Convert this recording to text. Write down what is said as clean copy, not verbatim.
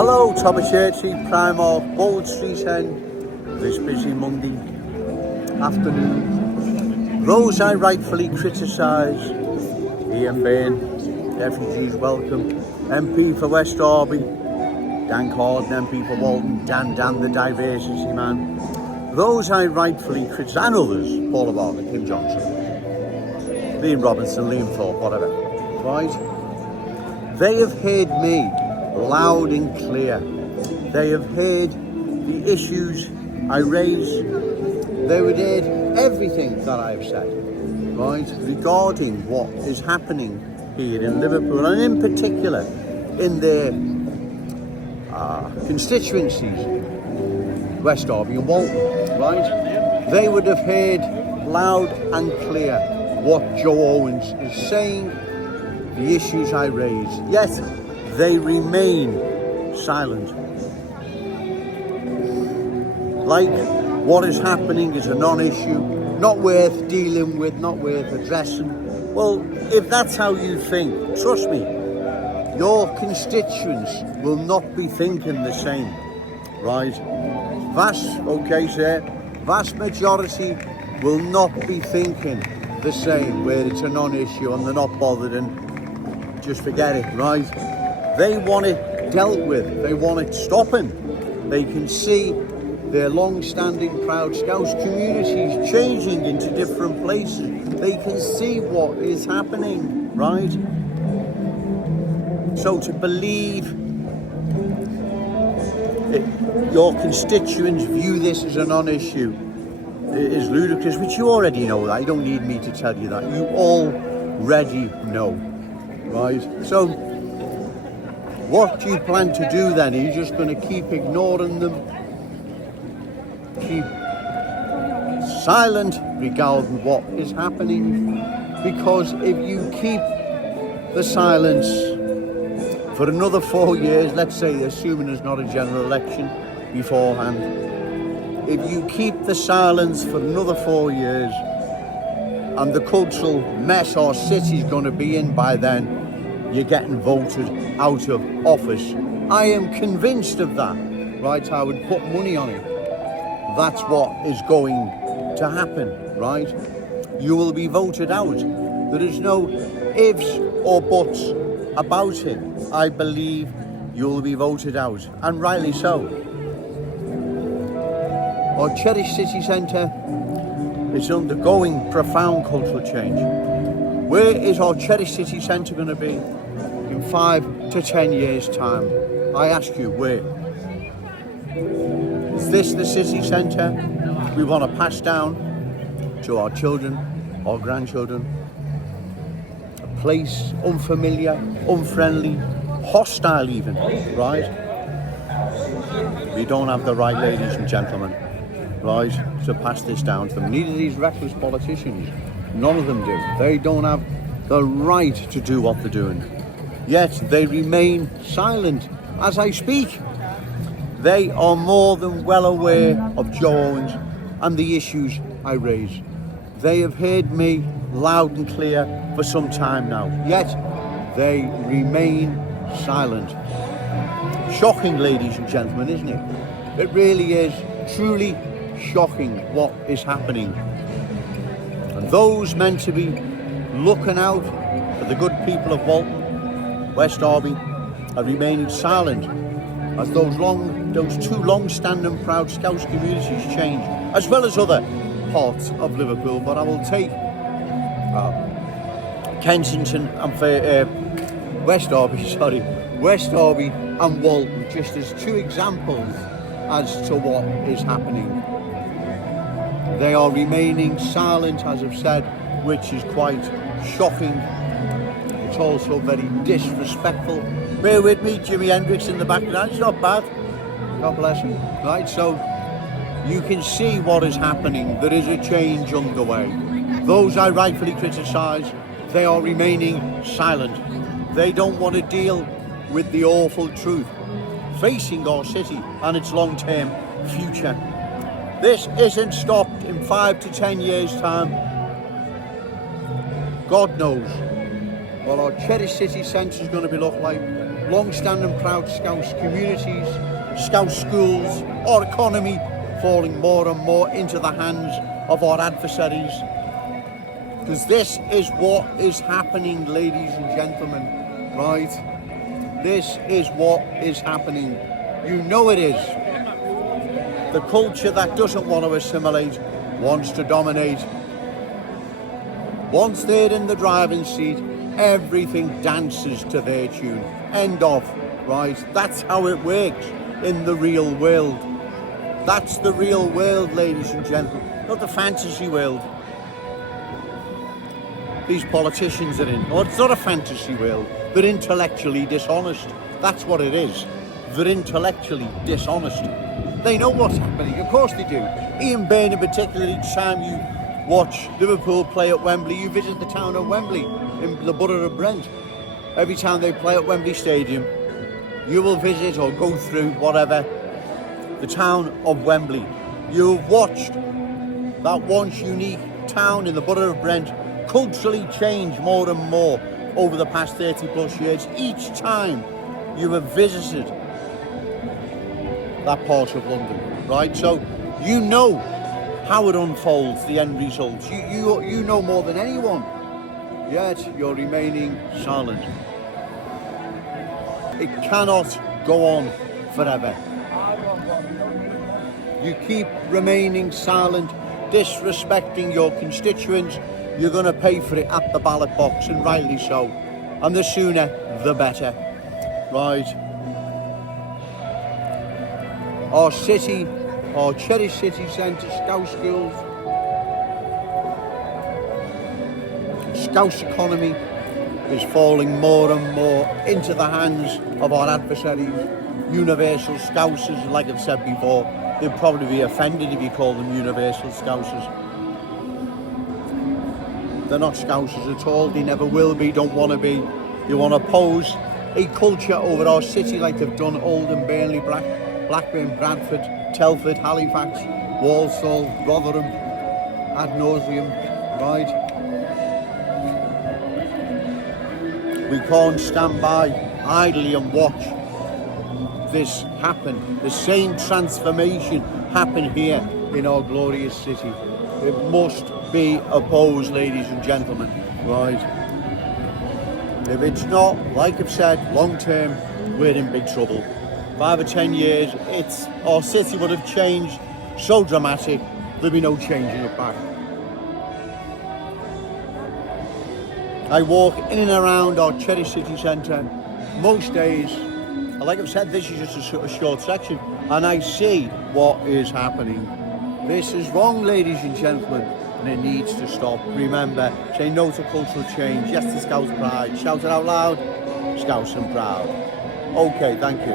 Hello, Tobacherchi, Primark, Bold Street End, this busy Monday afternoon. Those I rightfully criticise: Ian Bain, refugees welcome, MP for West Derby, Dan Corden, MP for Walton, Dan the diversity man. Those I rightfully criticise, and others, Paul Barker, Kim Johnson, Liam Robinson, Liam Thorpe, whatever, right? They have heard me loud and clear. They have heard the issues I raise. They would hear everything that I've said, right, regarding what is happening here in Liverpool, and in particular in their constituencies, West Derby and Walton, right? They would have heard loud and clear what Joe Owens is saying, the issues I raise, yet they remain silent. Like what is happening is a non-issue, not worth dealing with, not worth addressing. Well, if that's how you think, trust me, your constituents will not be thinking the same, right? Vast majority will not be thinking the same, where it's a non-issue and they're not bothered and just forget it, right? They want it dealt with, they want it stopping. They can see their long-standing proud Scouts communities changing into different places. They can see what is happening, right? So to believe your constituents view this as a non-issue is ludicrous, which you already know that. You don't need me to tell you that. You already know, right? So what do you plan to do then? Are you just going to keep ignoring them? Keep silent regarding what is happening? Because if you keep the silence for another 4 years, let's say, assuming there's not a general election beforehand, if you keep the silence for another 4 years and the cultural mess our city's going to be in by then, you're getting voted out of office. I am convinced of that, right? I would put money on it. That's what is going to happen, right? You will be voted out. There is no ifs or buts about it. I believe you will be voted out, and rightly so. Our cherished city centre is undergoing profound cultural change. Where is our cherished city centre going to be in 5 to 10 years' time? I ask you, where? Is this the city centre we want to pass down to our children, our grandchildren? A place unfamiliar, unfriendly, hostile even, right? We don't have the right, ladies and gentlemen, right, to pass this down to them. Neither these reckless politicians, none of them do. They don't have the right to do what they're doing. Yet they remain silent as I speak. They are more than well aware of Joe Owens and the issues I raise. They have heard me loud and clear for some time now, yet they remain silent. Shocking, ladies and gentlemen, isn't it? It really is truly shocking what is happening. And those meant to be looking out for the good people of Walton, West Derby, are remaining silent as those two long-standing proud Scouts communities change, as well as other parts of Liverpool. But I will take Kensington and West Derby and Walton just as two examples as to what is happening. They are remaining silent, as I've said, which is quite shocking. It's also very disrespectful. Bear with me, Jimi Hendrix in the background. It's not bad. God bless him. Right, so you can see what is happening. There is a change underway. Those I rightfully criticise, they are remaining silent. They don't want to deal with the awful truth facing our city and its long-term future. This isn't stopped in 5 to 10 years' time. God knows what our cherished city centre is going to be look like. long-standing proud Scouse communities, Scouse schools, our economy falling more and more into the hands of our adversaries. Because this is what is happening, ladies and gentlemen, right? This is what is happening. You know it is. The culture that doesn't want to assimilate wants to dominate. Once they're in the driving seat, everything dances to their tune. End of, right? That's how it works in the real world. That's the real world, ladies and gentlemen, not the fantasy world these politicians are in. Oh, it's not a fantasy world. They're intellectually dishonest. That's what it is. They're intellectually dishonest. They know what's happening. Of course they do. Ian Byrne in particular, each time you watch Liverpool play at Wembley, you visit the town of Wembley in the borough of Brent. Every time they play at Wembley Stadium, you will visit or go through whatever the town of Wembley. You've watched that once unique town in the borough of Brent culturally change more and more over the past 30 plus years. Each time you have visited that part of London, right? So you know how it unfolds, the end results. You know more than anyone, yet you're remaining silent. It cannot go on forever. You keep remaining silent, disrespecting your constituents, you're going to pay for it at the ballot box, and rightly so. And the sooner, the better. Right. Our city, our cherished city centre, Scouse schools, Scouse economy is falling more and more into the hands of our adversaries, universal Scousers. Like I've said before, they'd probably be offended if you call them universal Scousers. They're not Scousers at all, they never will be, don't want to be. They want to pose a culture over our city like they've done Oldham, Burnley, Blackburn, Bradford, Telford, Halifax, Walsall, Rotherham, ad nauseum, right? We can't stand by idly and watch this happen. The same transformation happen here in our glorious city. It must be opposed, ladies and gentlemen, right? If it's not, like I've said, long term, we're in big trouble. 5 or 10 years, our city would have changed so dramatic, there'd be no changing it back. I walk in and around our cherished city centre most days, and like I've said, this is just a short section, and I see what is happening. This is wrong, ladies and gentlemen, and it needs to stop. Remember, say no to cultural change, yes to Scouse pride. Shout it out loud, Scouse and proud. Okay, thank you.